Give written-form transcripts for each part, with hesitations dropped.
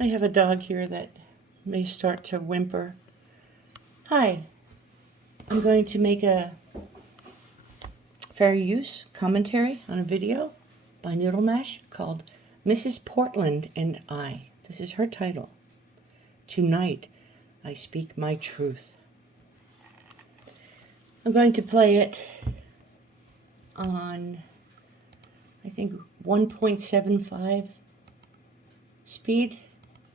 I have a dog here that may start to whimper. Hi, I'm going to make a fair use commentary on a video by NoodleMash called Mrs. Portland and I. This is her title. Tonight, I speak my truth. I'm going to play it on, I think, 1.75 speed,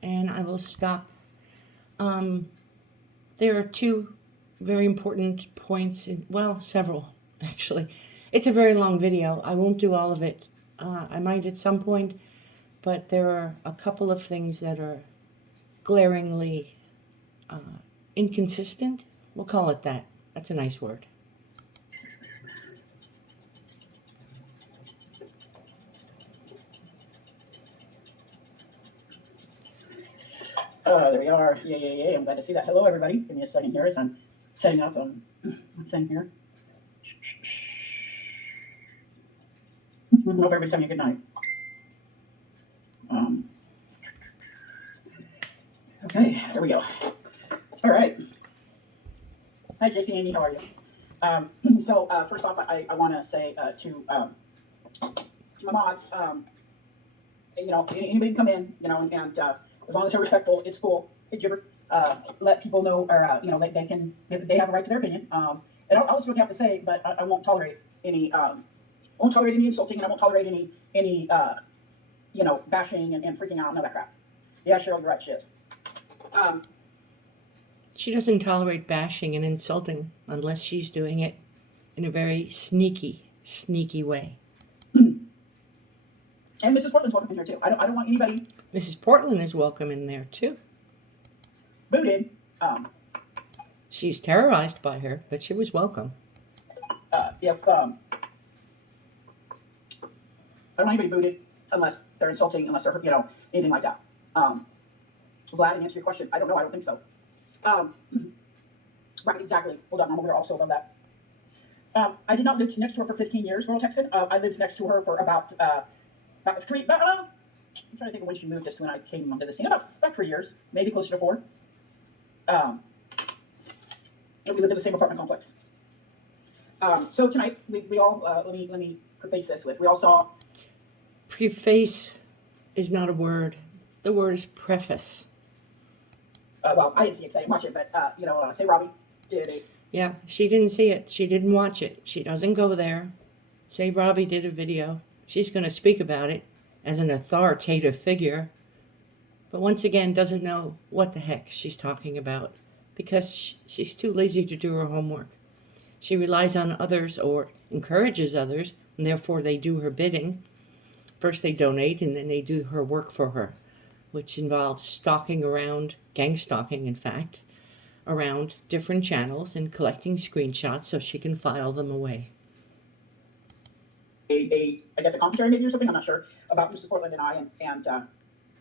and I will stop. There are two very important points, several actually. It's a very long video. I won't do all of it. I might at some point, but there are a couple of things that are glaringly inconsistent. We'll call it that. That's a nice word. There we are. Yay. I'm glad to see that. Hello, everybody. Give me a second here as I'm setting up on my thing here. Hope everybody's having a good night. Okay, there we go. All right. Hi, JC, Amy. How are you? So first off, I want to say to my mods, anybody can come in, and as long as they're respectful, it's cool. Hey, Gibber, let people know, or they have a right to their opinion. And I'll also have to say, but I won't tolerate any, insulting, and I won't tolerate any bashing and freaking out and all that crap. Yeah, Cheryl, you're right, she is. She doesn't tolerate bashing and insulting unless she's doing it in a very sneaky way. And Mrs. Portland's welcome in here too. I don't want anybody. Mrs. Portland is welcome in there too. Booted. She's terrorized by her, but she was welcome. If I don't want anybody booted unless they're insulting, unless they're anything like that. Vlad, to answer your question, I don't know. I don't think so. Right, exactly. Hold on, I'm aware also of that. I did not live next to her for 15 years, Girl texted. I lived next to her for about I'm trying to think of when she moved just when I came onto the scene. About 3 years, maybe closer to 4. We lived in the same apartment complex. So tonight, we all, let me preface this with, we all saw. Preface is not a word. The word is preface. Well, I didn't see it, 'cause I didn't watch it, but, say Robbie did it. Yeah, she didn't see it. She didn't watch it. She doesn't go there. Say Robbie did a video. She's going to speak about it as an authoritative figure, but once again doesn't know what the heck she's talking about because she's too lazy to do her homework. She relies on others or encourages others, and therefore they do her bidding. First they donate, and then they do her work for her, which involves stalking around, gang stalking in fact, around different channels and collecting screenshots so she can file them away. I guess a commentary maybe or something, I'm not sure, about Mrs. Portland and I,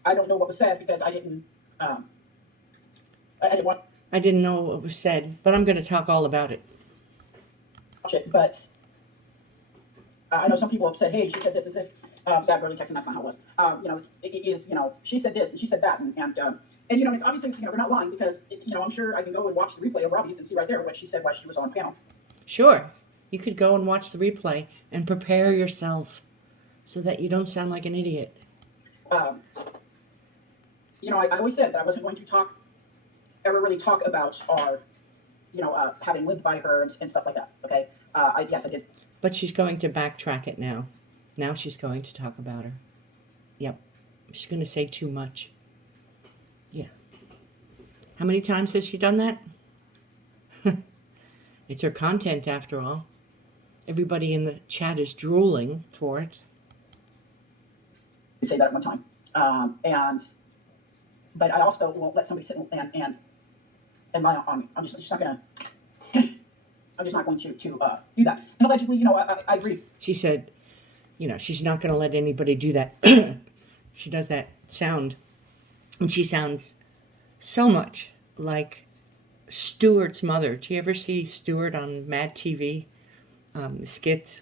I don't know what was said because I didn't, I didn't know what was said, but I'm going to talk all about it. Watch it, but I know some people have said, hey, she said this is this, that girly text, and that's not how it was. It is, she said this and she said that, and it's obviously, they're not lying because, I'm sure I can go and watch the replay of Robbie's and see right there what she said while she was on panel. Sure. You could go and watch the replay and prepare yourself so that you don't sound like an idiot. I always said that I wasn't going to ever really talk about our, having lived by her and stuff like that. Okay. Yes, I did. But she's going to backtrack it now. Now she's going to talk about her. Yep. She's going to say too much. Yeah. How many times has she done that? It's her content after all. Everybody in the chat is drooling for it. I say that at one time. But I also won't let somebody sit and lie on me. I'm just not gonna. I'm just not going to do that. And allegedly, I agree. She said, she's not going to let anybody do that. She does that sound, and she sounds so much like Stewart's mother. Do you ever see Stewart on Mad TV? The skits?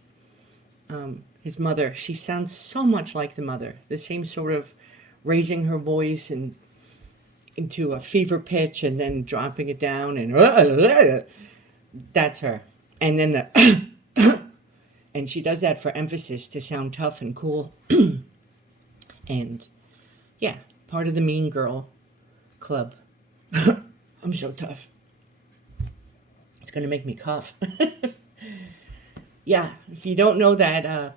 His mother. She sounds so much like the mother. The same sort of raising her voice and into a fever pitch and then dropping it down, and that's her. And then the and she does that for emphasis to sound tough and cool. And yeah, part of the mean girl club. I'm so tough. It's going to make me cough. Yeah, if you don't know that,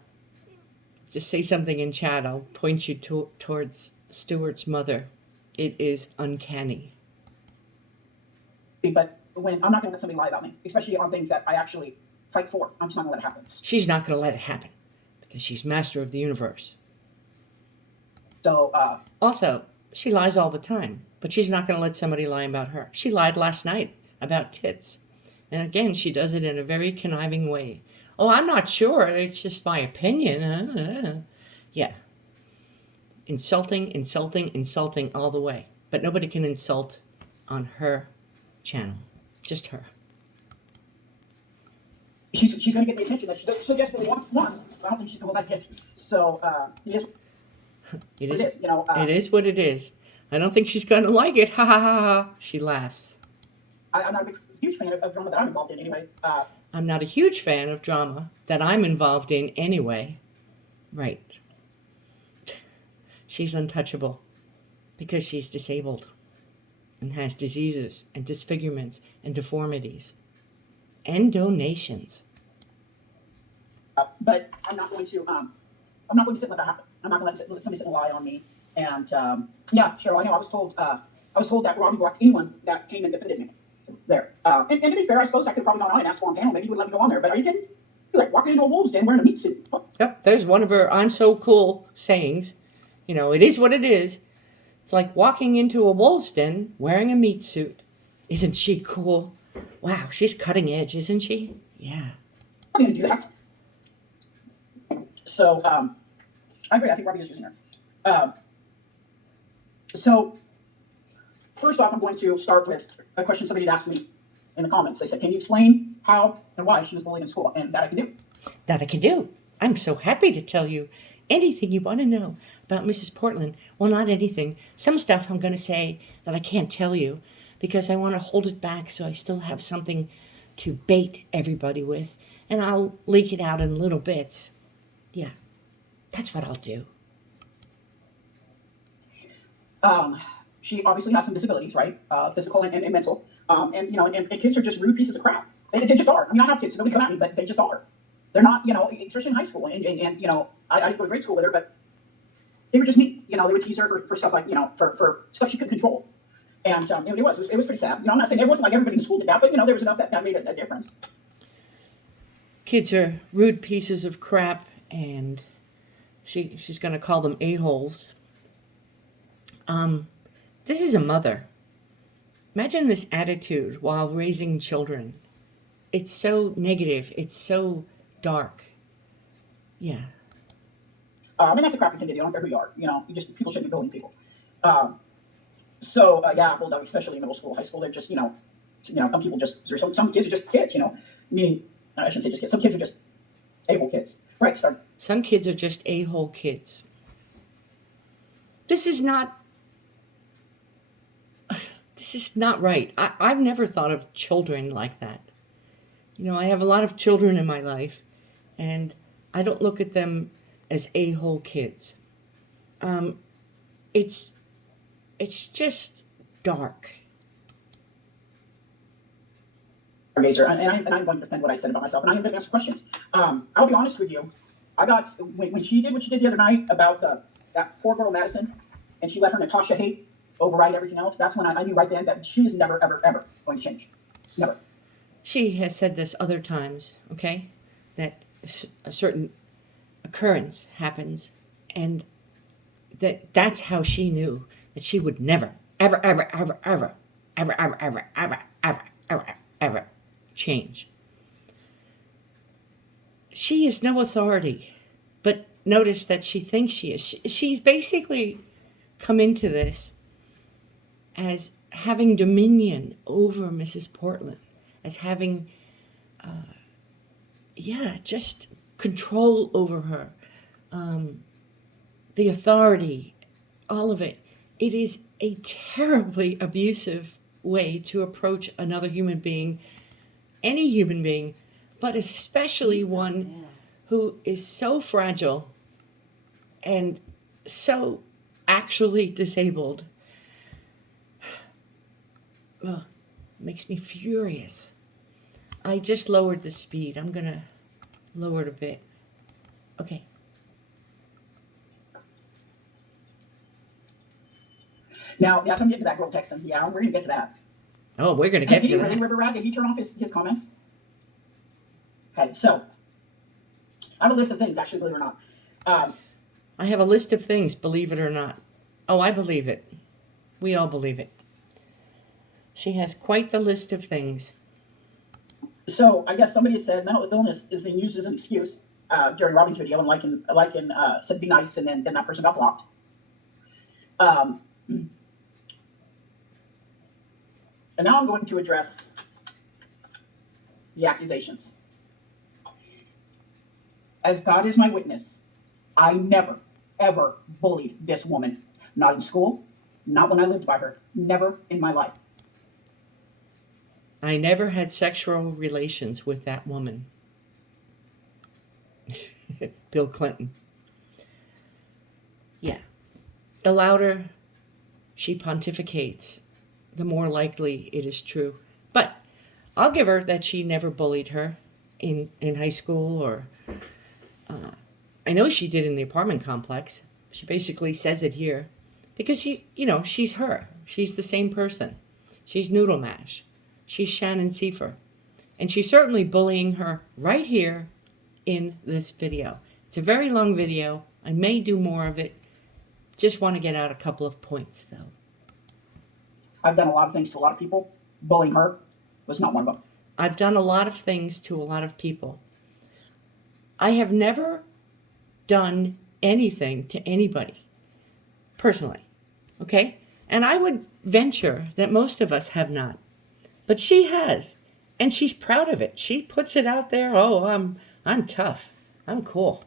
just say something in chat. I'll point you towards Stuart's mother. It is uncanny. But when I'm not going to let somebody lie about me, especially on things that I actually fight for, I'm just not going to let it happen. She's not going to let it happen because she's master of the universe. So, also, she lies all the time, but she's not going to let somebody lie about her. She lied last night about tits. And again, she does it in a very conniving way. Oh, I'm not sure. It's just my opinion. Yeah. Insulting, insulting, insulting all the way. But nobody can insult on her channel. Just her. she's going to get the attention that she so desperately wants. But I don't think she's going to hold that attention. So, it is what it is. You know, it is what it is. I don't think she's going to like it. Ha ha ha ha. She laughs. I'm not a huge fan of drama that I'm involved in anyway. I'm not a huge fan of drama that I'm involved in anyway. Right. She's untouchable because she's disabled and has diseases and disfigurements and deformities and donations. But I'm not going to sit and let that happen. I'm not going to let somebody sit and lie on me. And yeah, Cheryl, I know I was told that Robbie blocked anyone that came and defended me there. And to be fair, I suppose I could have probably gone on and asked for on panel. Maybe you would let me go on there. But are you kidding? You're like walking into a wolf's den wearing a meat suit. What? Yep, there's one of her I'm so cool sayings. You know, it is what it is. It's like walking into a wolf's den wearing a meat suit. Isn't she cool? Wow, she's cutting edge, isn't she? Yeah. I'm going to do that. So, I agree. I think Robbie is using her. So, first off, I'm going to start with a question somebody had asked me in the comments. They said, can you explain how and why she was bullied in school? And that I can do. That I can do. I'm so happy to tell you anything you want to know about Mrs. Portland. Well, not anything. Some stuff I'm going to say that I can't tell you because I want to hold it back so I still have something to bait everybody with. And I'll leak it out in little bits. Yeah, that's what I'll do. She obviously has some disabilities, right? Physical and mental. And, you know, and kids are just rude pieces of crap. They just are. I mean, I have kids, so nobody come at me, but they just are. They're not, you know, especially in high school. And you know, I didn't go to grade school with her, but they were just mean. You know, they would tease her for stuff like, you know, for stuff she couldn't control. And it was pretty sad. You know, I'm not saying it wasn't like everybody in school did that, but, you know, there was enough that made a difference. Kids are rude pieces of crap, and she's going to call them a-holes. This is a mother. Imagine this attitude while raising children. It's so negative. It's so dark. Yeah. I mean, that's a crappy thing to do. I don't care who you are. You know, people shouldn't be bullying people. So yeah, well, especially in middle school, high school, they're just, you know, some people just, some kids are just kids, you know, meaning, I shouldn't say just kids. Some kids are just a-hole kids. Right, start. Some kids are just a-hole kids. This is not right. I've never thought of children like that. You know, I have a lot of children in my life, and I don't look at them as a-hole kids. It's just dark. And I'm going to defend what I said about myself, and I am going to answer questions. I'll be honest with you. I got, when she did what she did the other night about that poor girl Madison, and she let her Natasha hate override everything else, that's when I knew right then that she is never, ever, ever going to change. Never. She has said this other times, okay? That a certain occurrence happens, and that's how she knew that she would never, ever, ever, ever, ever, ever, ever, ever, ever, ever, ever, ever change. She is no authority, but notice that she thinks she is. She's basically come into this as having dominion over Mrs. Portland, as having, just control over her, the authority, all of it. It is a terribly abusive way to approach another human being, any human being, but especially one who is so fragile and so actually disabled. Ugh, makes me furious. I just lowered the speed. I'm going to lower it a bit. Okay. Now, yes, I'm getting to that girl texting. Yeah, we're gonna get to that. Oh, we're going to get Did to he really, that. River Rat? Did he turn off his comments? Okay, so I have a list of things, actually, believe it or not. I have a list of things, believe it or not. Oh, I believe it. We all believe it. She has quite the list of things. So I guess somebody had said mental illness is being used as an excuse during Robbie's video, and like said be nice, and then that person got blocked. And now I'm going to address the accusations. As God is my witness, I never, ever bullied this woman. Not in school, not when I lived by her, never in my life. I never had sexual relations with that woman. Bill Clinton. Yeah. The louder she pontificates, the more likely it is true. But I'll give her that she never bullied her in high school, or I know she did in the apartment complex. She basically says it here because she's her. She's the same person. She's NoodleMash. She's Shannon Seifer. And she's certainly bullying her right here in this video. It's a very long video. I may do more of it. Just want to get out a couple of points, though. I've done a lot of things to a lot of people. Bullying her was not one of them. I've done a lot of things to a lot of people. I have never done anything to anybody, personally, okay? And I would venture that most of us have not. But she has, and she's proud of it. She puts it out there. Oh, I'm tough. I'm cool.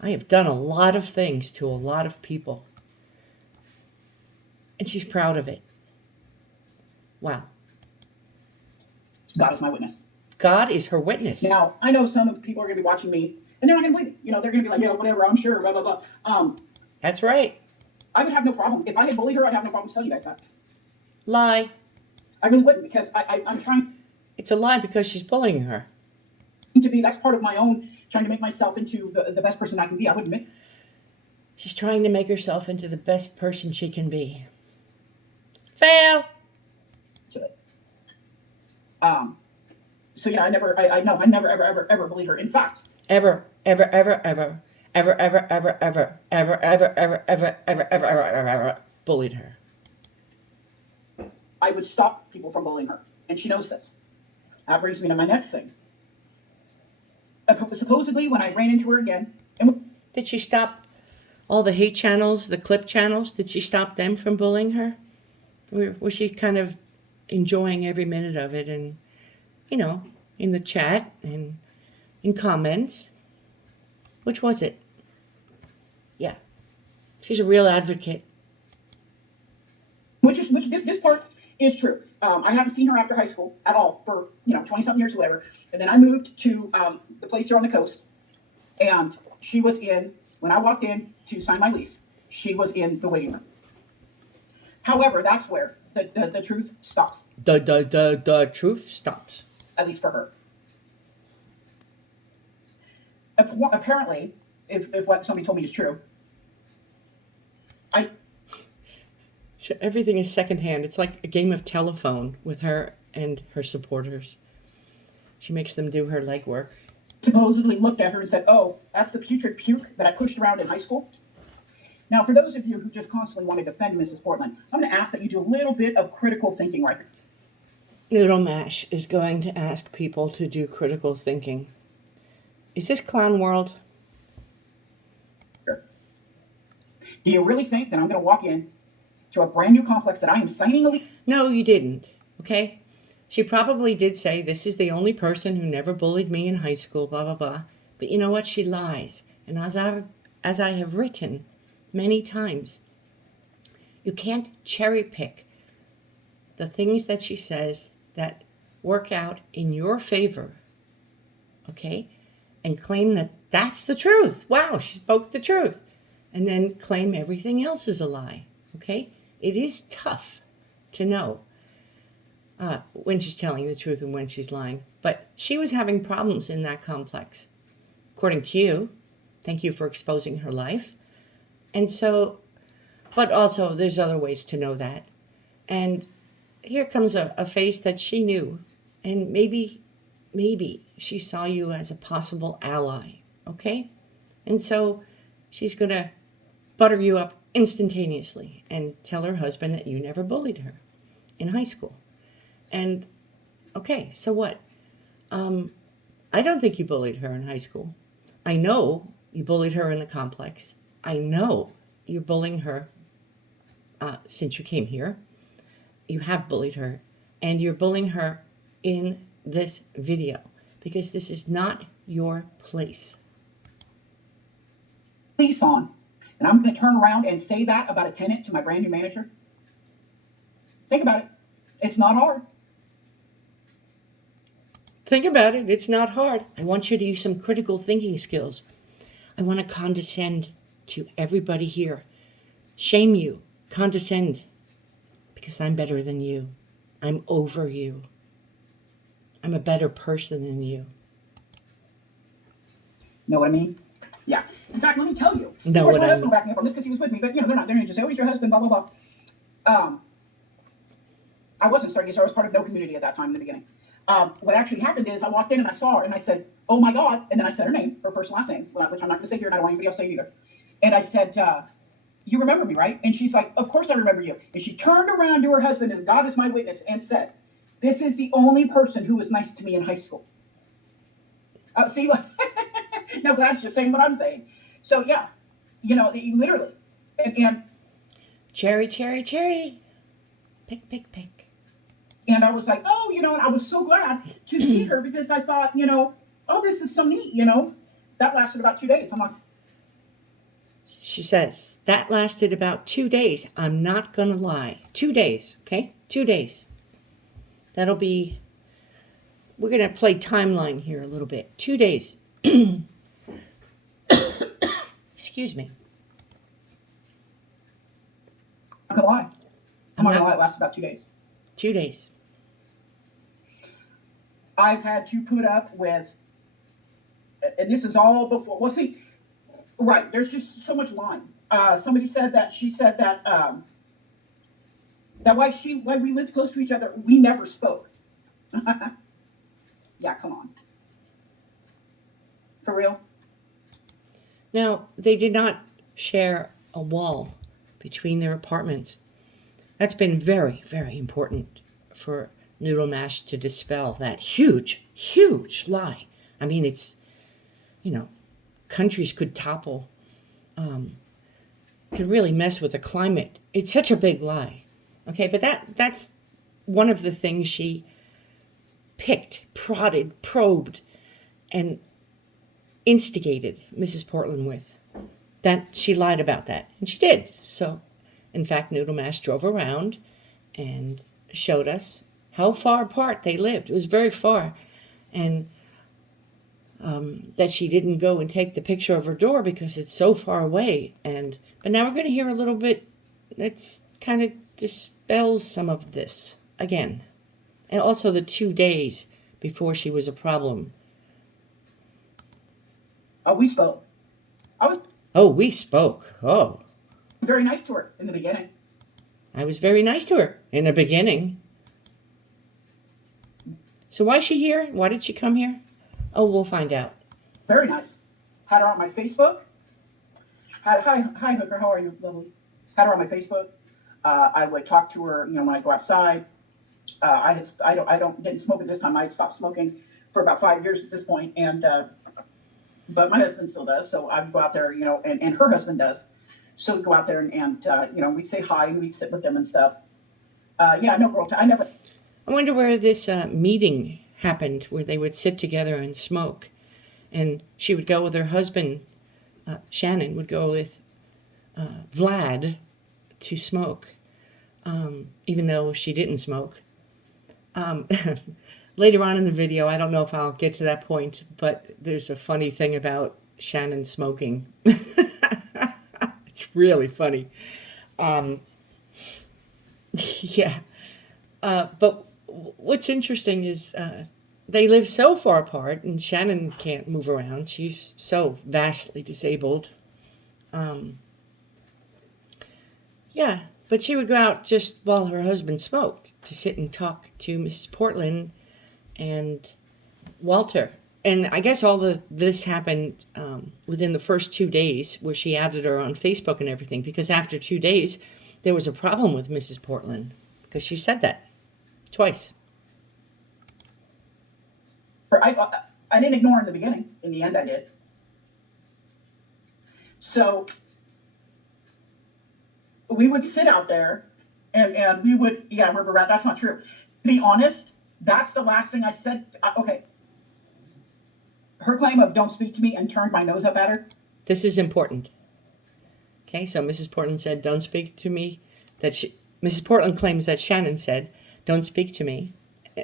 I have done a lot of things to a lot of people. And she's proud of it. Wow. God is my witness. God is her witness. Now, I know some of the people are going to be watching me, and they're not going to believe it. They're going to be like, yeah, whatever, I'm sure, blah, blah, blah. That's right. I would have no problem. If I had bullied her, I'd have no problem telling you guys that. Lie. I really wouldn't, because I'm trying It's a lie because she's bullying her. to be, that's part of my own, trying to make myself into the best person I can be. I would admit. She's trying to make herself into the best person she can be. Fail. So yeah, I never, ever believed her. In fact, Ever bullied her. I would stop people from bullying her, and she knows this. That brings me to my next thing. Supposedly, when I ran into her again, and Did she stop all the hate channels, the clip channels? Did she stop them from bullying her? Or was she kind of enjoying every minute of it, and, in the chat and in comments? Which was it? Yeah. She's a real advocate. which this part is true. I haven't seen her after high school at all for 20-something years or whatever. And then I moved to the place here on the coast, and she was in, when I walked in to sign my lease, she was in the waiting room. However, that's where the truth stops, The truth stops. at least for her. Apparently, if what somebody told me is true, Everything is secondhand. It's like a game of telephone with her and her supporters. She makes them do her legwork. supposedly looked at her and said, "Oh, that's the putrid puke that I pushed around in high school." Now, for those of you who just constantly want to defend Mrs. Portland, I'm going to ask that you do a little bit of critical thinking right here. NoodleMash is going to ask people to do critical thinking. Is this clown world? Do you really think that I'm going to walk in to a brand new complex that I am signing a lease? No, you didn't. Okay? She probably did say, this is the only person who never bullied me in high school, blah, blah, blah. But you know what? She lies. And as I have written many times, You can't cherry pick the things that she says that work out in your favor, okay? And claim that that's the truth. Wow, she spoke the truth. And then claim everything else is a lie, okay? It is tough to know when she's telling the truth and when she's lying. But she was having problems in that complex, according to you. Thank you for exposing her life. And so, but also there's other ways to know that. And here comes a face that she knew. And maybe she saw you as a possible ally, okay? And so she's going to butter you up instantaneously and tell her husband that you never bullied her in high school. And, okay, so what? I don't think you bullied her in high school. I know you bullied her in the complex. I know you're bullying her since you came here. You have bullied her, and you're bullying her in this video because this is not your place. Police on, and I'm going to turn around and say that about a tenant to my brand new manager. Think about it. It's not hard. Think about it. It's not hard. I want you to use some critical thinking skills. I want to condescend to everybody here. Shame you. Condescend. Because I'm better than you. I'm over you. I'm a better person than you. Know what I mean? Yeah. In fact, let me tell you. Know of course, what my I husband mean. will back me up on this because he was with me, but they're not. They're going to just say, "Oh, he's your husband," blah blah blah. I wasn't starting, so I was part of no community at that time in the beginning. What actually happened is I walked in and I saw her and I said, "Oh my God," and then I said her name, her first and last name, which I'm not going to say here, and I don't want anybody else to say it either. And I said, "You remember me, right?" And she's like, "Of course I remember you." And she turned around to her husband, as God is my witness, and said, "This is the only person who was nice to me in high school." See, no, Glad's just saying what I'm saying. So yeah, literally, and Cherry, cherry, cherry. Pick, pick, pick. and I was like, oh, and I was so glad to see her because I thought, oh, this is so neat, That lasted about 2 days. I'm like, She says, that lasted about 2 days. I'm not going to lie. 2 days, okay? 2 days. That'll be, we're going to play timeline here a little bit. 2 days. Excuse me. I'm not gonna lie. I'm not gonna lie, it lasted about 2 days. 2 days. I've had to put up with, and this is all before, well, see, right, there's just so much lying. Somebody said that, she said that, that while we lived close to each other, we never spoke. Yeah, come on. For real? Now, they did not share a wall between their apartments. That's been very, very important for NoodleMash to dispel that huge, huge lie. I mean, it's, countries could topple, could really mess with the climate. It's such a big lie. Okay, but that's one of the things she picked, prodded, probed, and instigated Mrs. Portland with. That she lied about that, and she did. So, in fact, NoodleMash drove around and showed us how far apart they lived. It was very far, and that she didn't go and take the picture of her door because it's so far away. But now we're going to hear a little bit that's kind of dispels some of this again, and also the 2 days before she was a problem. We spoke. We spoke. Oh. Very nice to her in the beginning. I was very nice to her in the beginning. So why is she here? Why did she come here? Oh, we'll find out. Very nice. Had her on my Facebook. Hi, Hooker. How are you, lovely? Had her on my Facebook. I would talk to her, when I go outside. I didn't smoke at this time. I had stopped smoking for about 5 years at this point, and but my husband still does. So I'd go out there, and her husband does. So we'd go out there and we'd say hi and we'd sit with them and stuff. No girl. I never. I wonder where this meeting happened, where they would sit together and smoke, and she would go with her husband. Shannon would go with Vlad to smoke, even though she didn't smoke. Later on in the video, I don't know if I'll get to that point, but there's a funny thing about Shannon smoking. It's really funny. Yeah. But what's interesting is they live so far apart, and Shannon can't move around. She's so vastly disabled. Yeah, but she would go out just while her husband smoked to sit and talk to Mrs. Portland and Walter. And I guess all this happened within the first 2 days, where she added her on Facebook and everything, because after 2 days, there was a problem with Mrs. Portland, because she said that twice. I didn't ignore in the beginning. In the end, I did. So we would sit out there and we would, yeah, River Rat, that's not true. To be honest, that's the last thing I said. Okay. Her claim of don't speak to me and turned my nose up at her. This is important. Okay, so Mrs. Portland said, don't speak to me. Mrs. Portland claims that Shannon said, don't speak to me.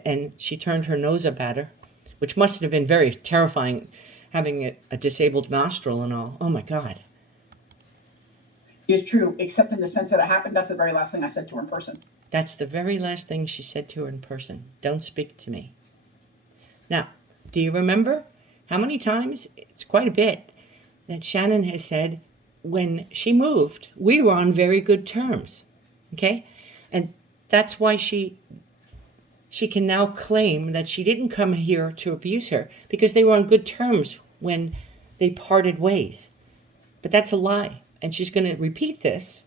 And she turned her nose up at her, which must have been very terrifying, having a disabled nostril and all. Oh, my God. Is true, except in the sense that it happened. That's the very last thing I said to her in person. That's the very last thing she said to her in person. Don't speak to me. Now, do you remember how many times, it's quite a bit, that Shannon has said, when she moved, we were on very good terms, okay? And that's why she can now claim that she didn't come here to abuse her, because they were on good terms when they parted ways. But that's a lie. And she's going to repeat this,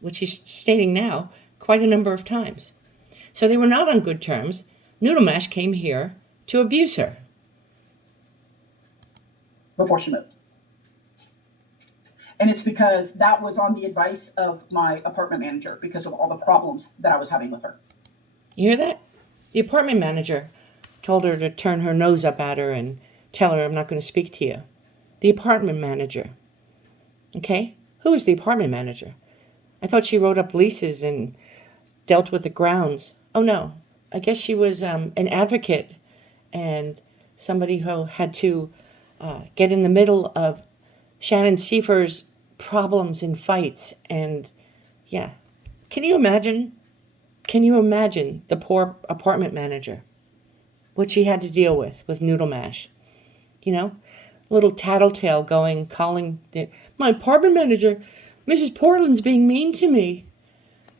which she's stating now, quite a number of times. So they were not on good terms. NoodleMash came here to abuse her. Before she moved. And it's because that was on the advice of my apartment manager, because of all the problems that I was having with her. You hear that? The apartment manager told her to turn her nose up at her and tell her, I'm not going to speak to you. The apartment manager. Okay? Who is the apartment manager? I thought she wrote up leases and dealt with the grounds. Oh, no. I guess she was an advocate and somebody who had to get in the middle of Shannon Seifer's problems and fights. And, yeah. Can you imagine the poor apartment manager? What she had to deal with NoodleMash? You know? Little tattletale calling my apartment manager, Mrs. Portland's being mean to me.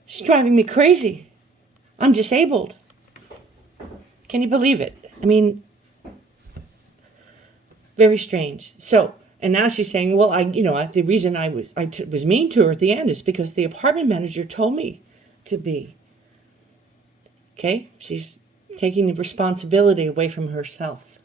She's driving me crazy. I'm disabled. Can you believe it? I mean, very strange. So, and now she's saying, well, the reason I was mean to her at the end is because the apartment manager told me to be. Okay? She's taking the responsibility away from herself.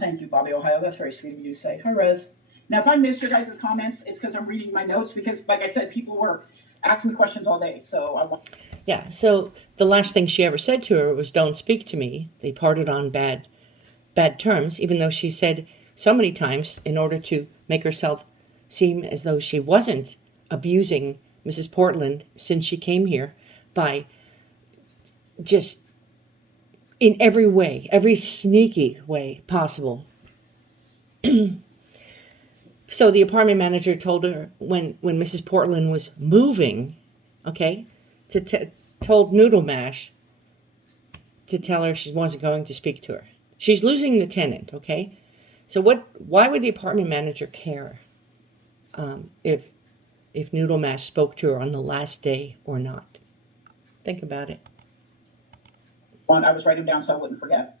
Thank you, Bobby, Ohio. That's very sweet of you to say. Hi, Rez. Now, if I missed your guys' comments, it's because I'm reading my notes, because, like I said, people were asking me questions all day. So I want. Yeah, so the last thing she ever said to her was, don't speak to me. They parted on bad terms, even though she said so many times, in order to make herself seem as though she wasn't abusing Mrs. Portland since she came here, by just in every way, every sneaky way possible. So the apartment manager told her when Mrs. Portland was moving, okay, told NoodleMash to tell her she wasn't going to speak to her. She's losing the tenant, okay? So why would the apartment manager care if NoodleMash spoke to her on the last day or not? Think about it. I was writing down so I wouldn't forget.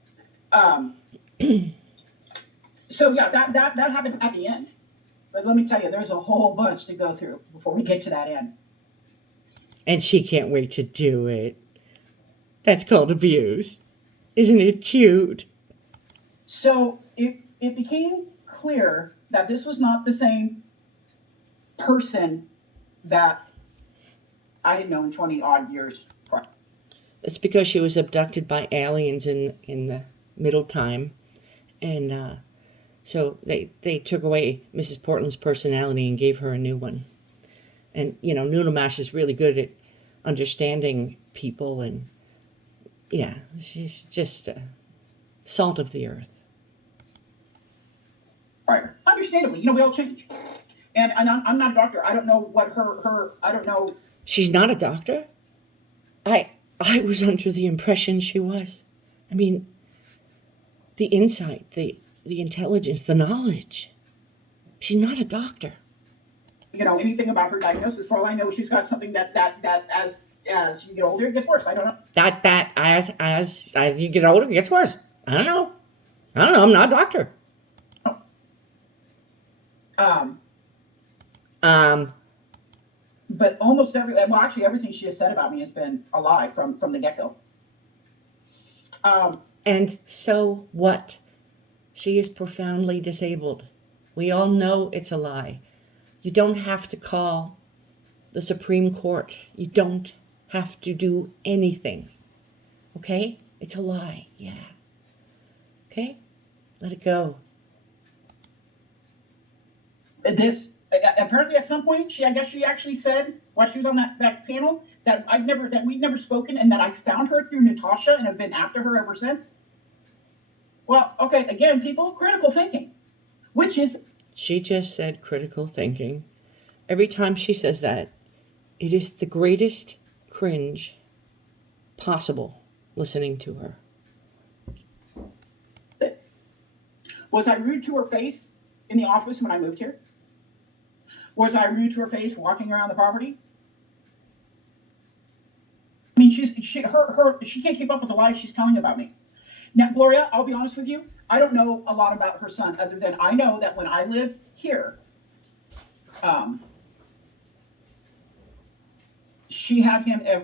So yeah, that happened at the end. But let me tell you, there's a whole bunch to go through before we get to that end. And she can't wait to do it. That's called abuse. Isn't it cute? So it became clear that this was not the same person that I had known 20 odd years prior. It's because she was abducted by aliens in the middle time. And So they took away Mrs. Portland's personality and gave her a new one. And, NoodleMash is really good at understanding people. And, yeah, she's just salt of the earth. Right. Understandably, we all change. And I'm not a doctor. I don't know what I don't know. She's not a doctor? I was under the impression she was. I mean, the insight, the intelligence, the knowledge. She's not a doctor. Anything about her diagnosis. For all I know, she's got something that as you get older, it gets worse. I don't know. That as you get older, it gets worse. I don't know. I'm not a doctor. But almost everything she has said about me has been a lie from the get-go. And so what? She is profoundly disabled. We all know it's a lie. You don't have to call the Supreme Court. You don't have to do anything. Okay? It's a lie. Yeah. Okay? Let it go. This apparently at some point I guess she actually said while she was on that panel that we'd never spoken, and that I found her through Natasha and have been after her ever since. Well, okay, again, people, critical thinking, which is... She just said critical thinking. Every time she says that, it is the greatest cringe possible listening to her. Was I rude to her face in the office when I moved here? Was I rude to her face walking around the property? I mean, she can't keep up with the lies she's telling about me. Now, Gloria, I'll be honest with you. I don't know a lot about her son, other than I know that when I lived here, she had him I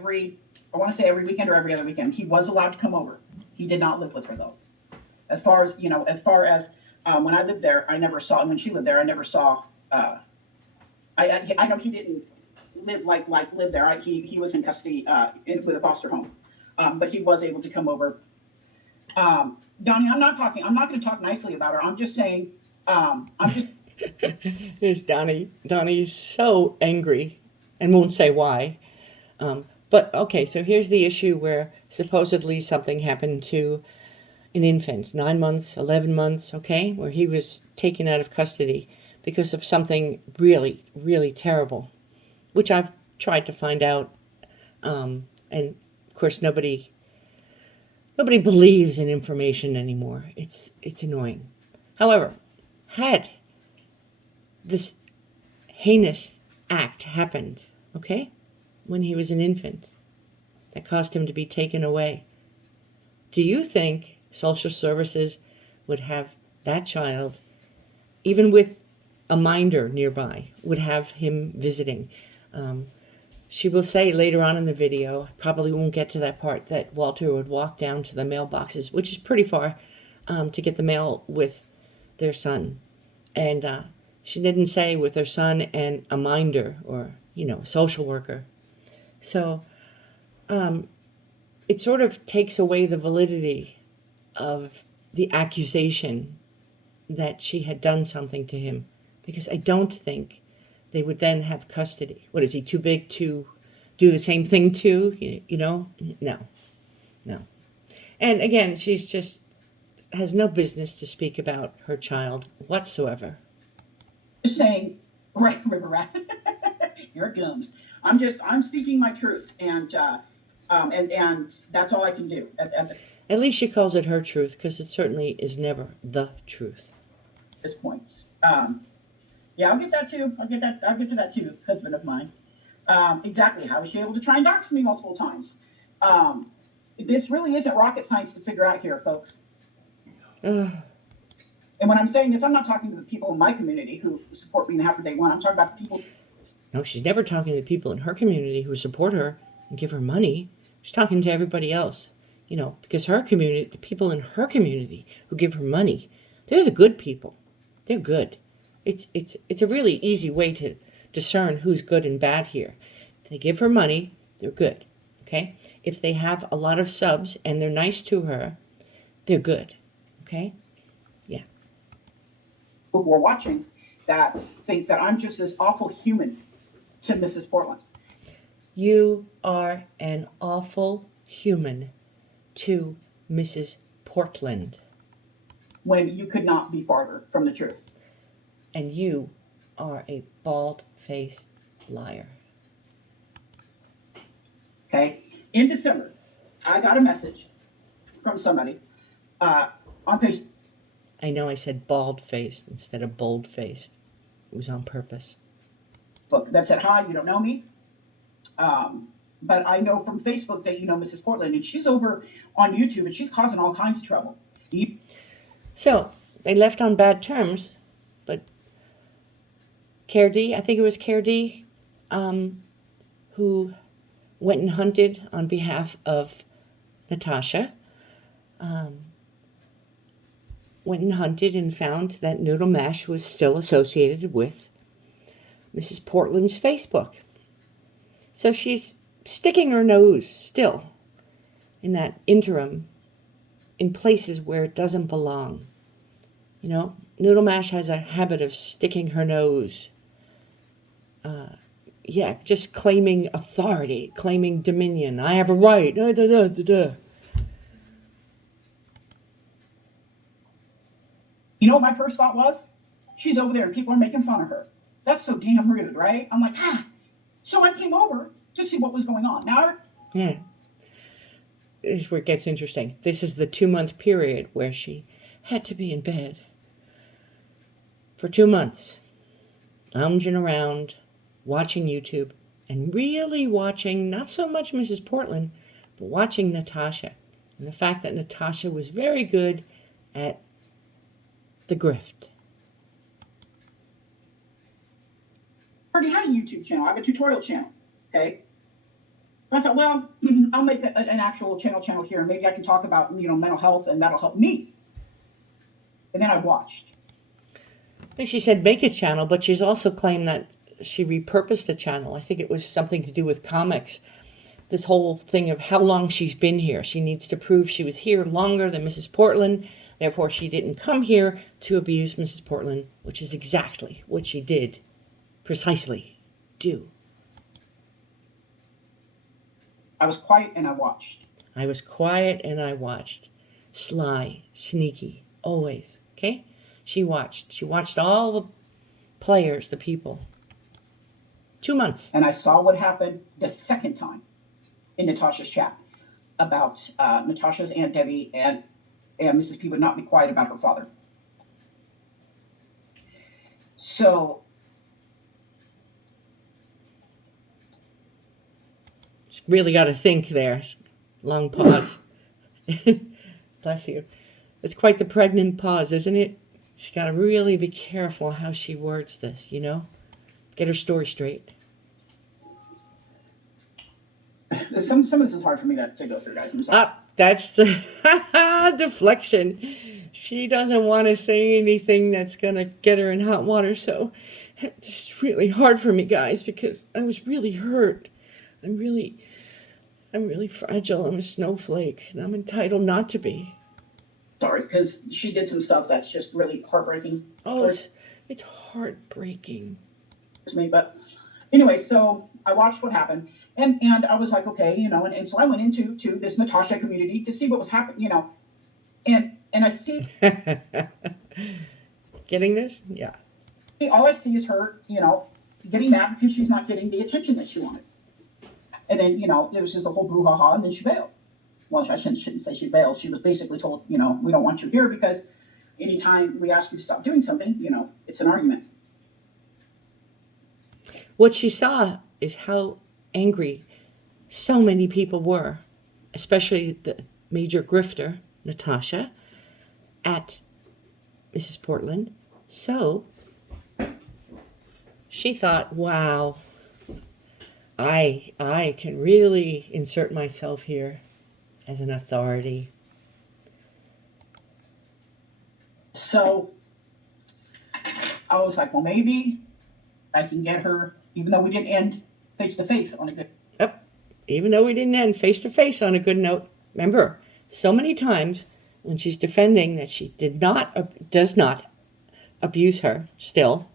want to say every weekend or every other weekend. He was allowed to come over. He did not live with her, though. As far as when I lived there, I never saw, and when she lived there, I never saw, I know he didn't live there. He was in custody with a foster home, but he was able to come over. Donnie, I'm not going to talk nicely about her. I'm just saying, Here's Donnie. Donnie's so angry and won't say why. But okay, so here's the issue where supposedly something happened to an infant, 9 months, 11 months, okay, where he was taken out of custody because of something really, really terrible, which I've tried to find out. And of course, nobody believes in information anymore. It's annoying. However, had this heinous act happened, okay, when he was an infant, that caused him to be taken away, do you think social services would have that child, even with a minder nearby, would have him visiting? She will say later on in the video, probably won't get to that part, that Walter would walk down to the mailboxes, which is pretty far, to get the mail with their son. And she didn't say with her son and a minder or, a social worker. So it sort of takes away the validity of the accusation that she had done something to him, because I don't think they would then have custody. What, is he too big to do the same thing to? No. And again, she's just has no business to speak about her child whatsoever. Just saying, right, River Rat. Here it comes. I'm speaking my truth, and that's all I can do. At least she calls it her truth, because it certainly is never the truth. At this point. Yeah, I'll get that too. I'll get to that too, husband of mine. Exactly. How was she able to try and dox me multiple times? This really isn't rocket science to figure out here, folks. And when I'm saying this, I'm not talking to the people in my community who support me after day one. I'm talking about the people. No, she's never talking to the people in her community who support her and give her money. She's talking to everybody else, because her community, the people in her community who give her money, they're the good people. They're good. It's a really easy way to discern who's good and bad here. If they give her money, they're good, okay? If they have a lot of subs and they're nice to her, they're good, okay? Yeah. who are watching that think that I'm just this awful human to Mrs. Portland. You are an awful human to Mrs. Portland. When you could not be farther from the truth. And you are a bald-faced liar. Okay? In December, I got a message from somebody on Facebook. I know I said bald-faced instead of bold-faced. It was on purpose. That said, hi, you don't know me. But I know from Facebook that you know Mrs. Portland, and she's over on YouTube, and she's causing all kinds of trouble. So, they left on bad terms, but I think it was Care who went and hunted on behalf of Natasha, went and hunted and found that NoodleMash was still associated with Mrs. Portland's Facebook. So she's sticking her nose still in that interim in places where it doesn't belong. You know, NoodleMash has a habit of sticking her nose. Just claiming authority, claiming dominion. I have a right. Da, da, da, da, da. You know what my first thought was? She's over there and people are making fun of her. That's so damn rude, right? I'm like, So I came over to see what was going on. Now, yeah. This is where it gets interesting. This is the 2-month period where she had to be in bed for 2 months, lounging around, watching YouTube, and really watching not so much Mrs. Portland, but watching Natasha. And the fact that Natasha was very good at the grift. I already had a YouTube channel. I have a tutorial channel, okay? I thought, well, I'll make an actual channel here, and maybe I can talk about, mental health, and that'll help me. And then I watched. And she said make a channel, but she's also claimed that she repurposed a channel. I think it was something to do with comics. This whole thing of how long she's been here. She needs to prove she was here longer than Mrs. Portland. Therefore, she didn't come here to abuse Mrs. Portland, which is exactly what she did precisely do. I was quiet and I watched. I was quiet and I watched. Sly, sneaky, always. Okay? She watched. She watched all the players, the people. 2 months. And I saw what happened the second time in Natasha's chat about Natasha's Aunt Debbie and Mrs. P would not be quiet about her father. So really got to think there. Long pause. Bless you. It's quite the pregnant pause, isn't it? She's got to really be careful how she words this, Get her story straight. Some of this is hard for me to go through, guys. I'm sorry. That's deflection. She doesn't want to say anything that's going to get her in hot water, so it's really hard for me, guys, because I was really hurt. I'm really fragile. I'm a snowflake, and I'm entitled not to be. Sorry, because she did some stuff that's just really heartbreaking. Oh, it's heartbreaking. To me, but anyway, so I watched what happened, and I was like, okay, and so I went into this Natasha community to see what was happening, and I see. Getting this? Yeah. All I see is her, getting mad because she's not getting the attention that she wanted. And then, there was just a whole brouhaha, and then she bailed. Well, I shouldn't say she bailed. She was basically told, we don't want you here because anytime we ask you to stop doing something, it's an argument. What she saw is how angry so many people were, especially the major grifter, Natasha, at Mrs. Portland. So she thought, wow, I can really insert myself here as an authority. So I was like, well, maybe I can get her, even though we didn't end face-to-face on a good... Yep. Even though we didn't end face-to-face on a good note. Remember, so many times when she's defending that she does not abuse her still,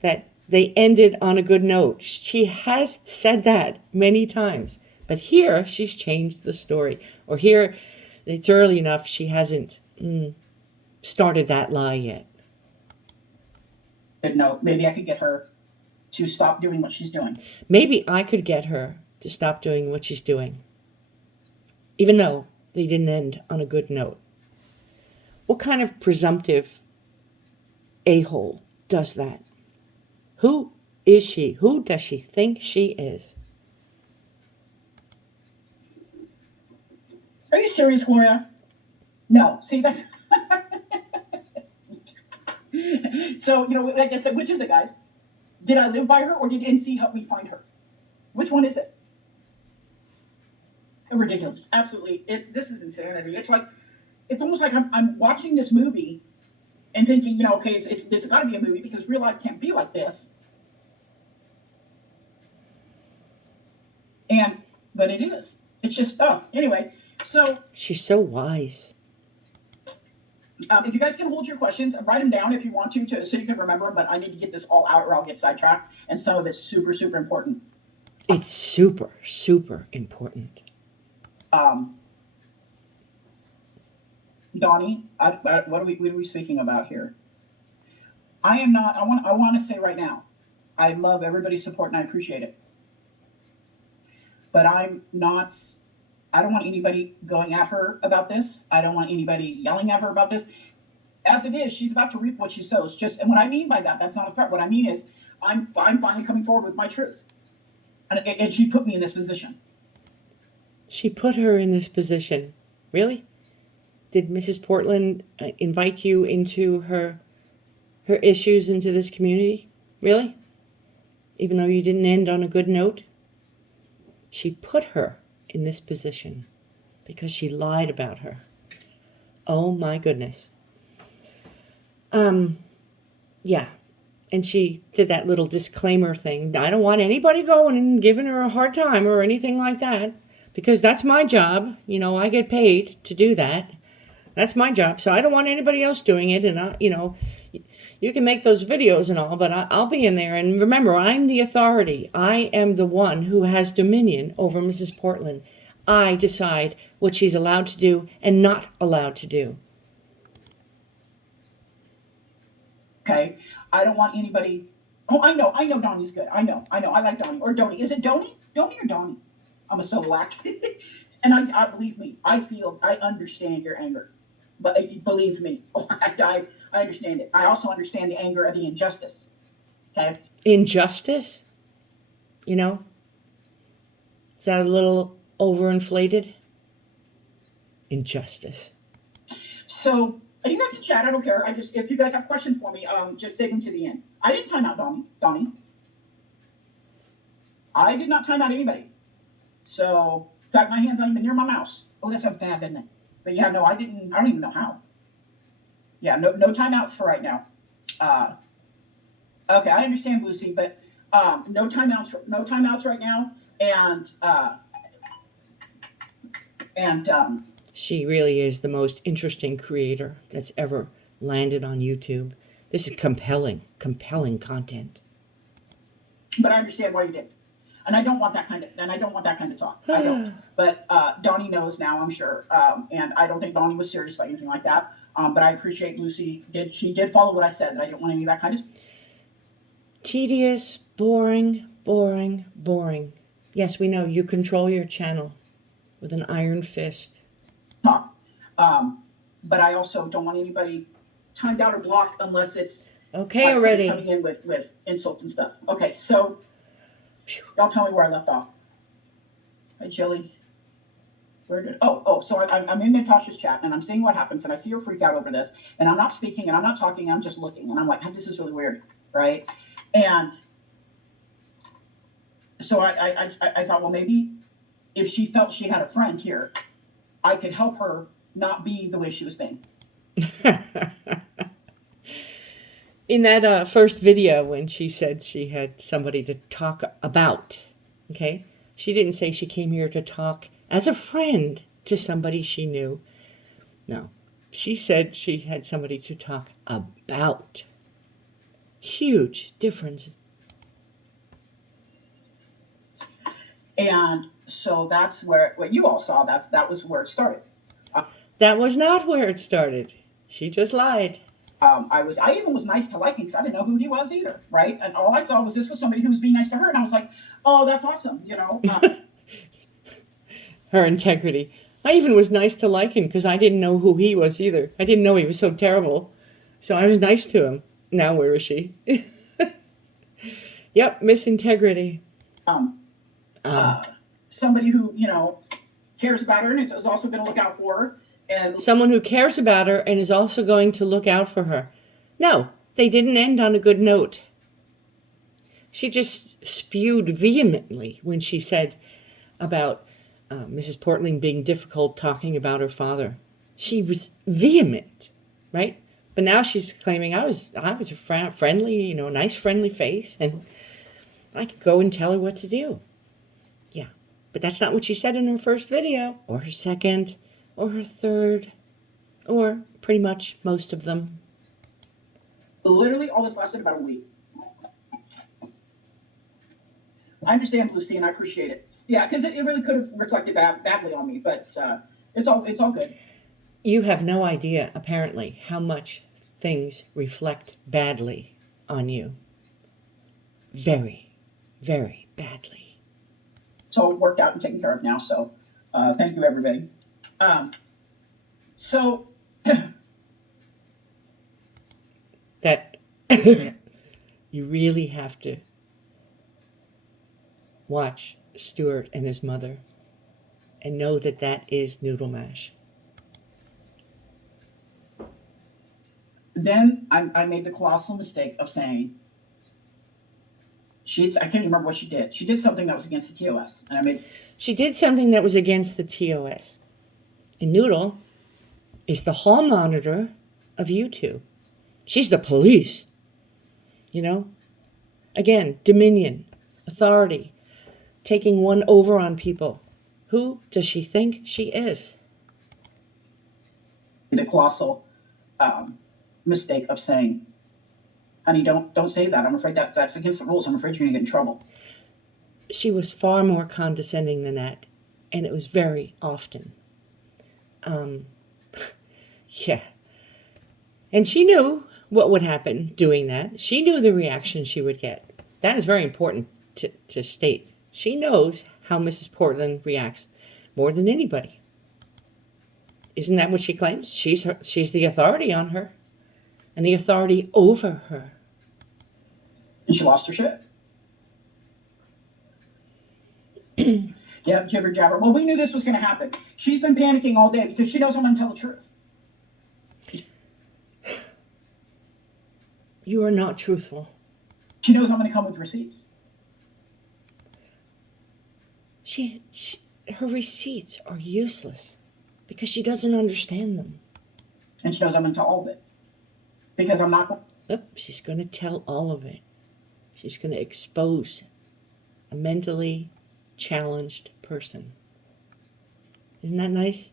that they ended on a good note. She has said that many times. But here, she's changed the story. Or here, it's early enough, she hasn't started that lie yet. Good note. Maybe I could get her to stop doing what she's doing. Maybe I could get her to stop doing what she's doing, even though they didn't end on a good note. What kind of presumptive a-hole does that? Who is she? Who does she think she is? Are you serious, Gloria? No. See, that's... So, like I said, which is it, guys? Did I live by her, or did NC help me find her? Which one is it? Ridiculous. Absolutely. This is insanity. It's almost like I'm watching this movie and thinking, okay, it's got to be a movie because real life can't be like this. But it is. It's just, anyway. So she's so wise. If you guys can hold your questions, write them down if you want to so you can remember them, but I need to get this all out or I'll get sidetracked. And some of it's super, super important. It's super, super important. Donnie, what are we speaking about here? I want to say right now, I love everybody's support and I appreciate it. But I don't want anybody going at her about this. I don't want anybody yelling at her about this. As it is, she's about to reap what she sows. And what I mean by that, that's not a threat. What I mean is, I'm finally coming forward with my truth. And she put me in this position. She put her in this position. Really? Did Mrs. Portland invite you into her issues into this community? Really? Even though you didn't end on a good note? She put her in this position because she lied about her. Oh my goodness. Yeah. And she did that little disclaimer thing. I don't want anybody going and giving her a hard time or anything like that because that's my job. I get paid to do that. That's my job. So I don't want anybody else doing it. And, you can make those videos and all, but I'll be in there. And remember, I'm the authority. I am the one who has dominion over Mrs. Portland. I decide what she's allowed to do and not allowed to do. Okay. I don't want anybody. Oh, I know Donnie's good. I know. I like Donnie. Or Donnie. Is it Donnie? Donnie or Donnie? I'm a so black. And I believe me, I understand your anger. But believe me, I understand it. I also understand the anger of the injustice. Okay? Injustice? Is that a little overinflated? Injustice. So, you guys can chat. I don't care. If you guys have questions for me, just save them to the end. I didn't time out Donnie. I did not time out anybody. So, in fact, my hand's not even near my mouse. Oh, that sounds bad, doesn't it? But yeah, no, I don't even know how. Yeah, no timeouts for right now. Okay, I understand, Lucy, but no timeouts right now. And she really is the most interesting creator that's ever landed on YouTube. This is compelling content. But I understand why you did. And I don't want that kind of talk. I don't. But Donnie knows now, I'm sure. And I don't think Donnie was serious about anything like that. But I appreciate Lucy. She did follow what I said, that I didn't want any of that kind of... Tedious, boring. Yes, we know. You control your channel with an iron fist. Talk. But I also don't want anybody timed out or blocked unless it's... Okay, like already. Coming in with insults and stuff. Okay, so... Y'all tell me where I left off. Hi, Chili. So I'm in Natasha's chat, and I'm seeing what happens, and I see her freak out over this, and I'm not speaking, and I'm not talking, I'm just looking, and I'm like, this is really weird, right? And so I thought, well, maybe if she felt she had a friend here, I could help her not be the way she was being. In that first video when she said she had somebody to talk about, okay? She didn't say she came here to talk as a friend to somebody she knew. No. She said she had somebody to talk about. Huge difference. And so that's where what you all saw. That was where it started. That was not where it started. She just lied. I even was nice to Liking because I didn't know who he was either, right? And all I saw was this was somebody who was being nice to her, and I was like, oh, that's awesome, you know. Her integrity. I even was nice to Liking because I didn't know who he was either. I didn't know he was so terrible. So I was nice to him. Now where is she? Yep, Miss Integrity. Somebody who, cares about her and is also going to look out for her. And someone who cares about her and is also going to look out for her. No, they didn't end on a good note. She just spewed vehemently when she said about Mrs. Portland being difficult talking about her father. She was vehement, right? But now she's claiming I was a friendly, nice friendly face, and I could go and tell her what to do. Yeah, but that's not what she said in her first video, or her second, or her third, or pretty much most of them. Literally, all this lasted about a week. I understand, Lucy, and I appreciate it. Yeah, because it really could have reflected badly on me, but it's all good. You have no idea, apparently, how much things reflect badly on you. Very, very badly. It's all worked out and taken care of now, so thank you, everybody. So that you really have to watch Stuart and his mother and know that that is NoodleMash. Then I made the colossal mistake of saying I can't even remember what she did. She did something that was against the TOS, and she did something that was against the TOS. And Noodle is the hall monitor of YouTube. She's the police. Again, dominion, authority, taking one over on people. Who does she think she is? The colossal mistake of saying, honey, don't say that. I'm afraid that's against the rules. I'm afraid you're going to get in trouble. She was far more condescending than that, and it was very often. Yeah. And she knew what would happen doing that. She knew the reaction she would get. That is very important to state. She knows how Mrs. Portland reacts more than anybody. Isn't that what she claims? She's the authority on her and the authority over her. And she lost her shit. Yeah, jibber jabber. Well, we knew this was going to happen. She's been panicking all day because she knows I'm going to tell the truth. You are not truthful. She knows I'm going to come with receipts. Her receipts are useless because she doesn't understand them. And she knows I'm going to tell all of it. Because I'm not... She's going to tell all of it. She's going to expose a mentally challenged person. Isn't that nice?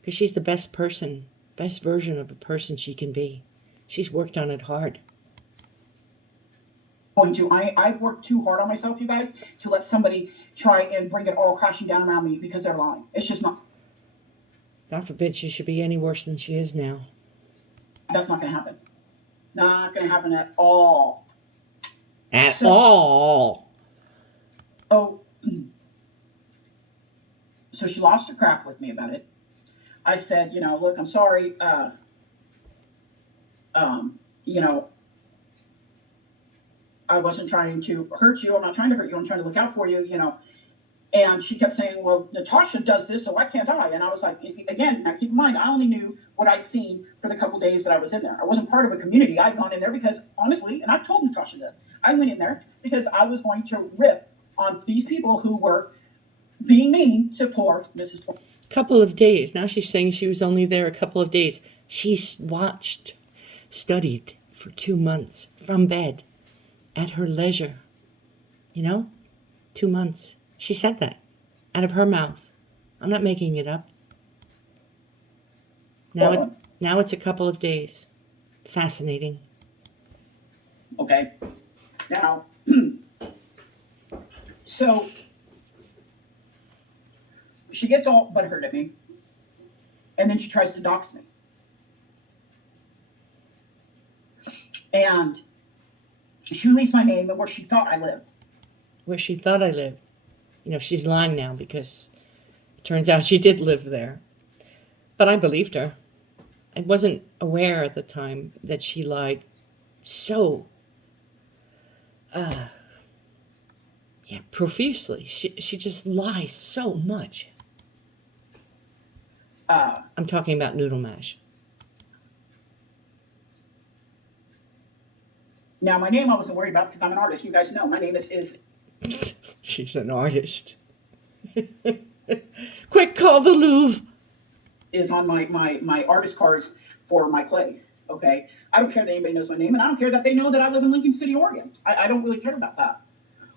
Because she's the best version of a person she can be. She's worked on it hard. I've worked too hard on myself, you guys, to let somebody try and bring it all crashing down around me because they're lying. It's just not. God forbid she should be any worse than she is now. That's not going to happen. Not going to happen at all. At all. Oh. So she lost her crap with me about it. I said, look, I'm sorry. I wasn't trying to hurt you. I'm not trying to hurt you. I'm trying to look out for you, And she kept saying, well, Natasha does this, so why can't I? And I was like, again, now keep in mind, I only knew what I'd seen for the couple days that I was in there. I wasn't part of a community. I'd gone in there because, honestly, and I've told Natasha this, I went in there because I was going to rip on these people who were being mean to poor Mrs. Portland. Couple of days. Now she's saying she was only there a couple of days. She studied for 2 months from bed at her leisure. 2 months. She said that out of her mouth. I'm not making it up. Now it's a couple of days. Fascinating. Okay. Now, so she gets all butthurt at me, and then she tries to dox me. And she released my name and where she thought I lived. Where she thought I lived. She's lying now because it turns out she did live there. But I believed her. I wasn't aware at the time that she lied so profusely. She just lies so much. I'm talking about NoodleMash. Now, my name I wasn't worried about because I'm an artist. You guys know my name is She's an artist. Quick, call the Louvre. Is on my artist cards for my clay. Okay, I don't care that anybody knows my name, and I don't care that they know that I live in Lincoln City, Oregon. I don't really care about that.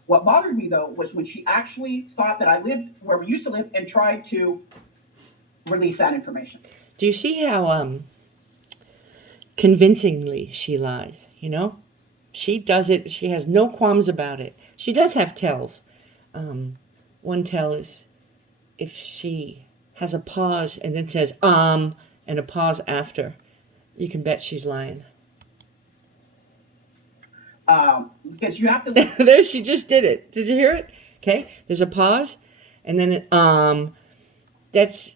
What bothered me though was when she actually thought that I lived where we used to live and tried to release that information. Do you see how convincingly she lies? She does it. She has no qualms about it. She does have tells. One tell is if she has a pause and then says and a pause after, you can bet she's lying. Because you have to. There, she just did it. Did you hear it? Okay, there's a pause, and then that's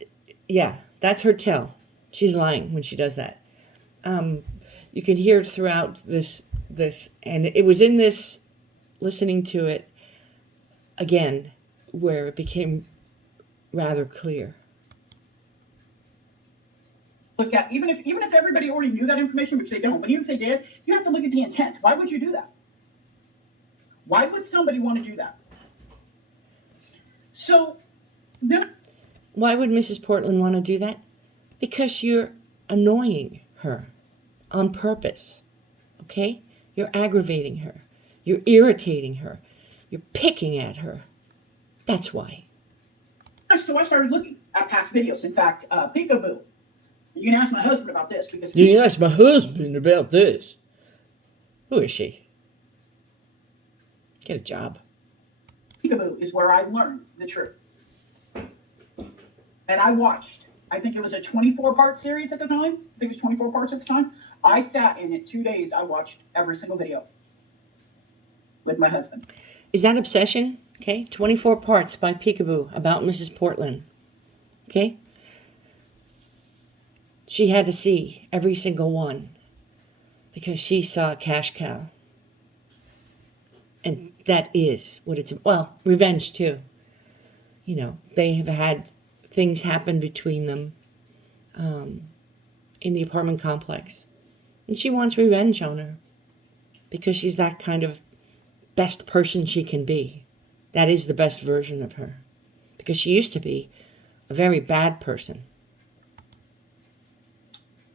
her tell. She's lying when she does that. You can hear it throughout this, and it was in this, listening to it again, where it became rather clear. Look at even if everybody already knew that information, which they don't, but even if they did, you have to look at the intent. Why would you do that? Why would somebody want to do that? So then, why would Mrs. Portland want to do that? Because you're annoying her on purpose. Okay? You're aggravating her. You're irritating her. You're picking at her. That's why. So I started looking at past videos. In fact, Peekaboo. You can ask my husband about this because you can ask my husband about this. Who is she? Get a job. Peekaboo is where I learned the truth. And I watched. I think it was a 24-part series at the time. I think it was 24 parts at the time. I sat in it 2 days. I watched every single video with my husband. Is that obsession? Okay, 24 parts by Peekaboo about Mrs. Portland. Okay? She had to see every single one because she saw a cash cow. And that is what it's, well, revenge too. They have had things happen between them in the apartment complex. And she wants revenge on her because she's that kind of best person she can be. That is the best version of her. Because she used to be a very bad person.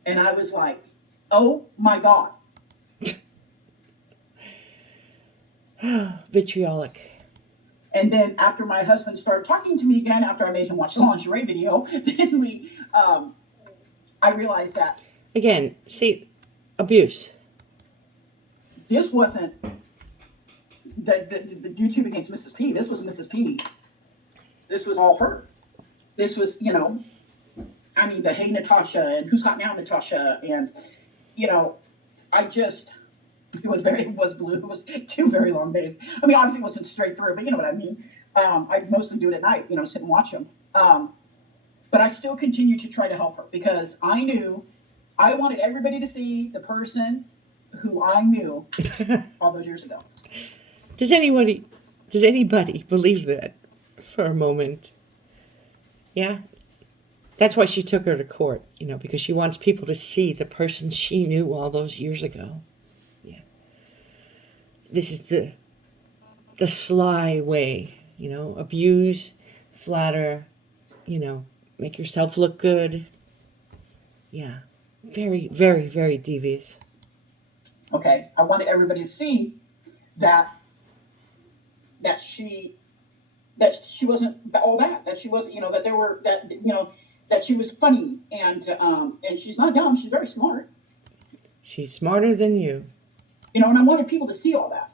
And I was like, oh my God. Vitriolic. And then after my husband started talking to me again, after I made him watch the lingerie video, then I realized that. Again, see, abuse. This wasn't the YouTube against Mrs. P. This was Mrs. P. This was all her. This was, the hey Natasha and who's hot now Natasha. And, it was blue. It was 2 very long days. I mean, obviously it wasn't straight through, but you know what I mean. I mostly do it at night, sit and watch them. But I still continue to try to help her because I knew I wanted everybody to see the person who I knew all those years ago. Does anybody believe that for a moment? Yeah. That's why she took her to court, because she wants people to see the person she knew all those years ago. Yeah. This is the sly way, abuse, flatter, make yourself look good. Yeah. Very, very, very devious. Okay. I wanted everybody to see that she wasn't all that she wasn't, that there were, that, that she was funny, and she's not dumb. She's very smart. She's smarter than you. You know, and I wanted people to see all that.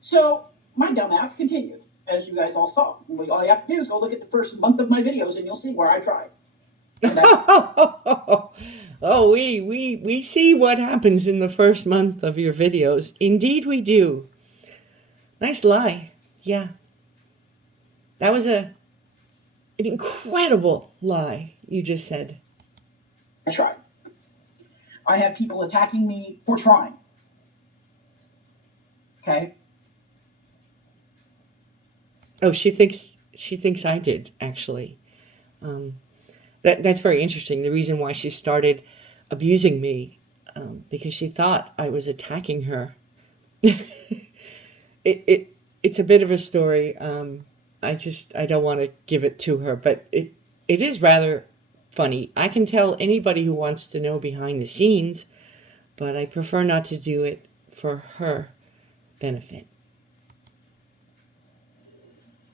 So my dumbass continued, as you guys all saw. All you have to do is go look at the first month of my videos, and you'll see where I tried. Oh, we see what happens in the first month of your videos. Indeed, we do. Nice lie. Yeah. That was an incredible lie you just said. I tried. I had people attacking me for trying. Okay. Oh, she thinks I did, actually. That's very interesting. The reason why she started abusing me, because she thought I was attacking her. It's a bit of a story. I don't want to give it to her, but it is rather funny. I can tell anybody who wants to know behind the scenes, but I prefer not to do it for her benefit.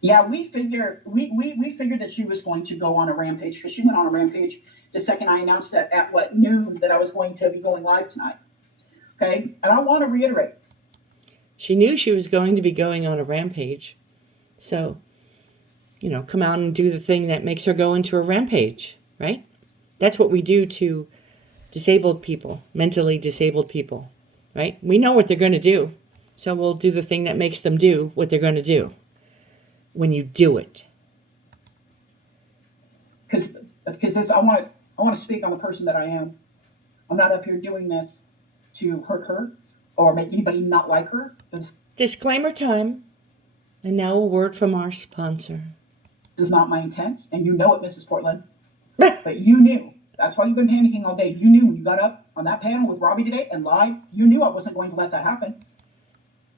Yeah, we figured that she was going to go on a rampage, because she went on a rampage the second I announced that at noon that I was going to be going live tonight. Okay, and I want to reiterate. She knew she was going to be going on a rampage, so, come out and do the thing that makes her go into a rampage, right? That's what we do to disabled people, mentally disabled people, right? We know what they're going to do, so we'll do the thing that makes them do what they're going to do when you do it. Because I want to speak on the person that I am. I'm not up here doing this to hurt her or make anybody not like her. Disclaimer time. And now a word from our sponsor. This is not my intent, and you know it, Mrs. Portland. But you knew. That's why you've been panicking all day. You knew when you got up on that panel with Robbie today and live, you knew I wasn't going to let that happen.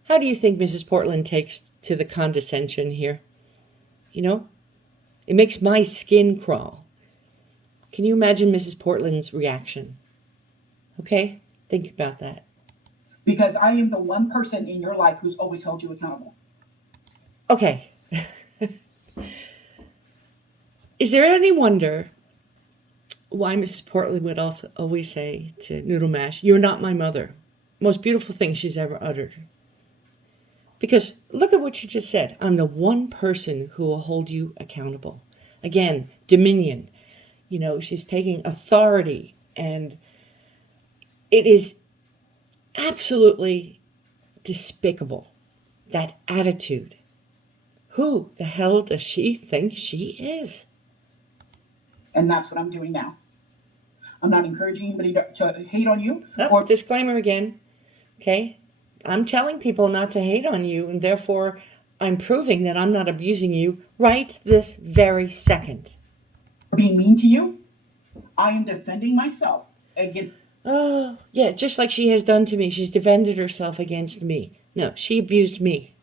How do you think Mrs. Portland takes to the condescension here? It makes my skin crawl. Can you imagine Mrs. Portland's reaction? Okay? Think about that. Because I am the one person in your life who's always held you accountable. Okay. Is there any wonder why Mrs. Portland would also always say to NoodleMash, "You're not my mother"? Most beautiful thing she's ever uttered. Because look at what she just said. I'm the one person who will hold you accountable. Again, dominion. She's taking authority, and it is absolutely despicable, that attitude. Who the hell does she think she is? And that's what I'm doing now. I'm not encouraging anybody to hate on you. Oh, disclaimer again. Okay? I'm telling people not to hate on you, and therefore I'm proving that I'm not abusing you right this very second. Being mean to you, I am defending myself against... Oh, yeah, just like she has done to me. She's defended herself against me. No, she abused me.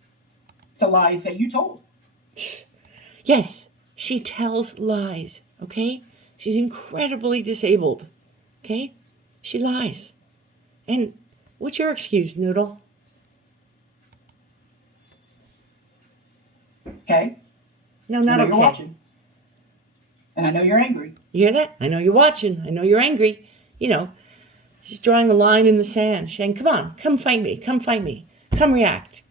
The lies that you told. Yes, she tells lies, okay? She's incredibly disabled, okay? She lies. And what's your excuse, Noodle? Okay? No, not okay. You're watching. And I know you're angry. You hear that? I know you're watching. I know you're angry. She's drawing a line in the sand. She's saying, come on, come fight me. Come fight me. Come react,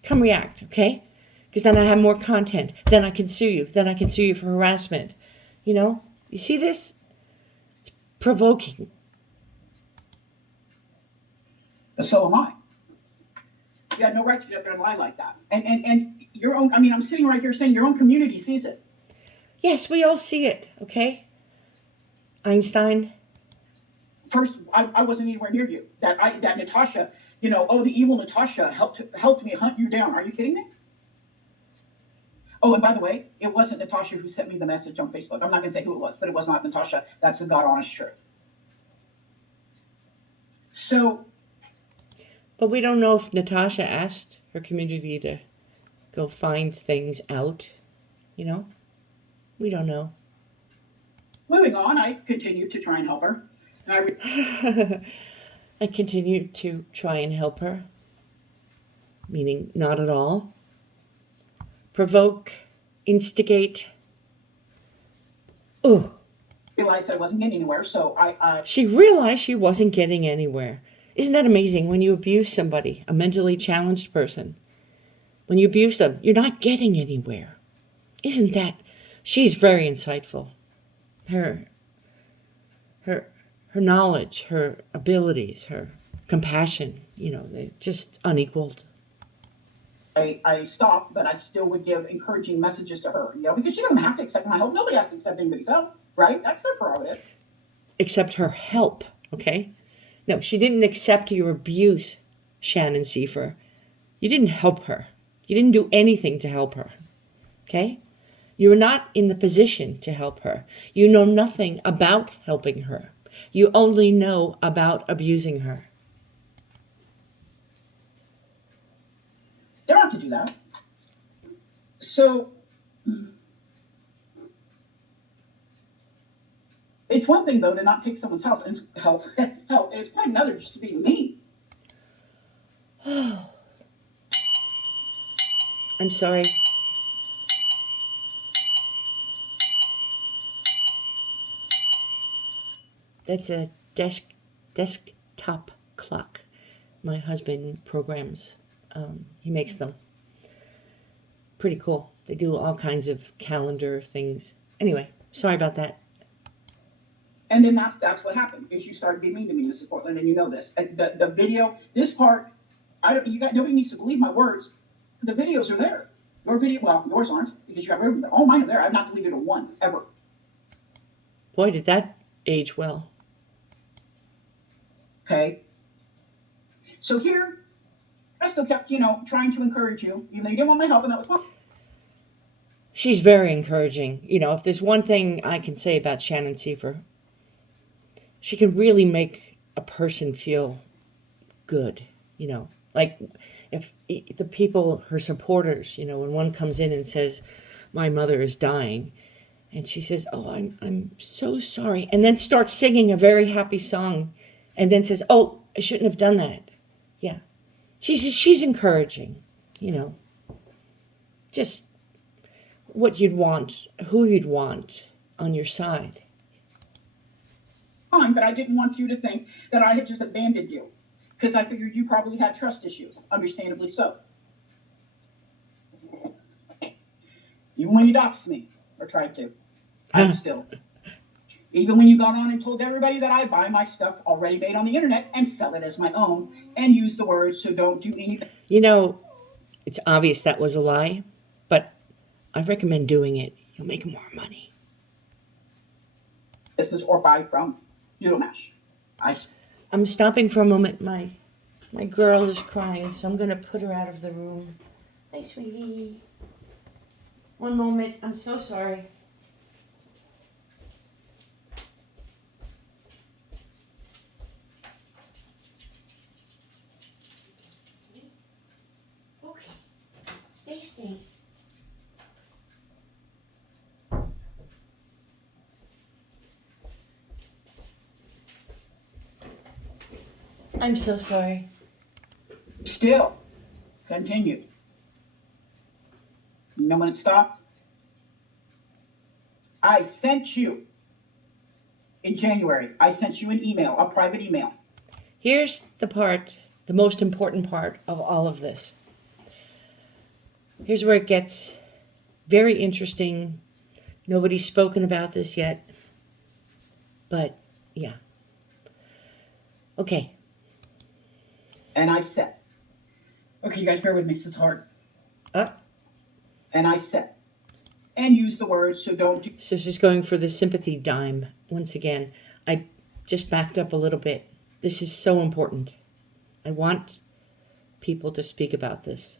okay? Because then I have more content. Then I can sue you. Then I can sue you for harassment. You see this? It's provoking. But so am I. You got no right to get up there and lie like that. And your own, I'm sitting right here saying your own community sees it. Yes, we all see it, okay? Einstein. First, I wasn't anywhere near you. That Natasha, the evil Natasha helped me hunt you down. Are you kidding me? Oh, and by the way, it wasn't Natasha who sent me the message on Facebook. I'm not going to say who it was, but it was not Natasha. That's the God honest truth. So. But we don't know if Natasha asked her community to go find things out. We don't know. Moving on, I continue to try and help her. I continue to try and help her. Meaning not at all. Provoke, instigate, Oh, realized that I wasn't getting anywhere, so she realized she wasn't getting anywhere. Isn't that amazing? When you abuse somebody, a mentally challenged person, when you abuse them, you're not getting anywhere. Isn't that? She's very insightful. Her her knowledge, her abilities, her compassion, they're just unequaled. I stopped, but I still would give encouraging messages to her, because she doesn't have to accept my help. Nobody has to accept anybody's help, right? That's their prerogative. Accept her help, okay? No, she didn't accept your abuse, Shannon Seifer. You didn't help her. You didn't do anything to help her, okay? You're not in the position to help her. You know nothing about helping her. You only know about abusing her. They don't have to do that. So it's one thing, though, to not take someone's help, and it's quite another just to be mean. I'm sorry. That's a desktop clock. My husband programs. He makes them. Pretty cool. They do all kinds of calendar things. Anyway, sorry about that. And then that's what happened, is you started being mean to me, Mrs. Portland, and you know this. And the video, this part, nobody needs to believe my words. The videos are there. Your video, well, yours aren't, because you got rid of them. All mine are there. I've not deleted a one, ever. Boy, did that age well. Okay. So here, I still kept, trying to encourage you, even though you didn't want my help, and that was fine. She's very encouraging. If there's one thing I can say about Shannon Seifer, she can really make a person feel good. Like if the people, her supporters, when one comes in and says, my mother is dying, and she says, oh, I'm so sorry, and then starts singing a very happy song, and then says, oh, I shouldn't have done that. Yeah. She's encouraging, just what you'd want, who you'd want on your side. But I didn't want you to think that I had just abandoned you, because I figured you probably had trust issues, understandably so. Even when you doxed me, or tried to, I still. Even when you got on and told everybody that I buy my stuff already made on the internet and sell it as my own, and use the words, so don't do anything. It's obvious that was a lie, but I recommend doing it. You'll make more money. Business or buy from NoodleMash. I'm stopping for a moment. My girl is crying, so I'm going to put her out of the room. Hi, sweetie. One moment. I'm so sorry. Okay. Stay. I'm so sorry. Still continued. You know when it stopped? I sent you in January. I sent you an email, a private email. Here's the most important part of all of this. Here's where it gets very interesting. Nobody's spoken about this yet. But, yeah. Okay. And I said, okay, you guys bear with me, it's hard. And I said, and use the words, so don't do. So she's going for the sympathy dime. Once again, I just backed up a little bit. This is so important. I want people to speak about this.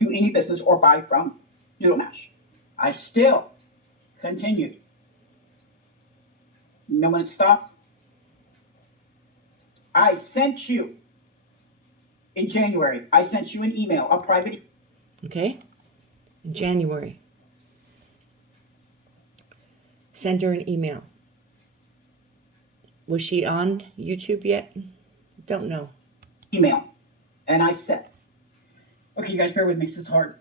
Do any business or buy from NoodleMash. I still continued. You know when it stopped? I sent you in January. I sent you an email, a private. Okay? In January. Send her an email. Was she on YouTube yet? Don't know. Email. And I said, okay, you guys bear with me, this is hard.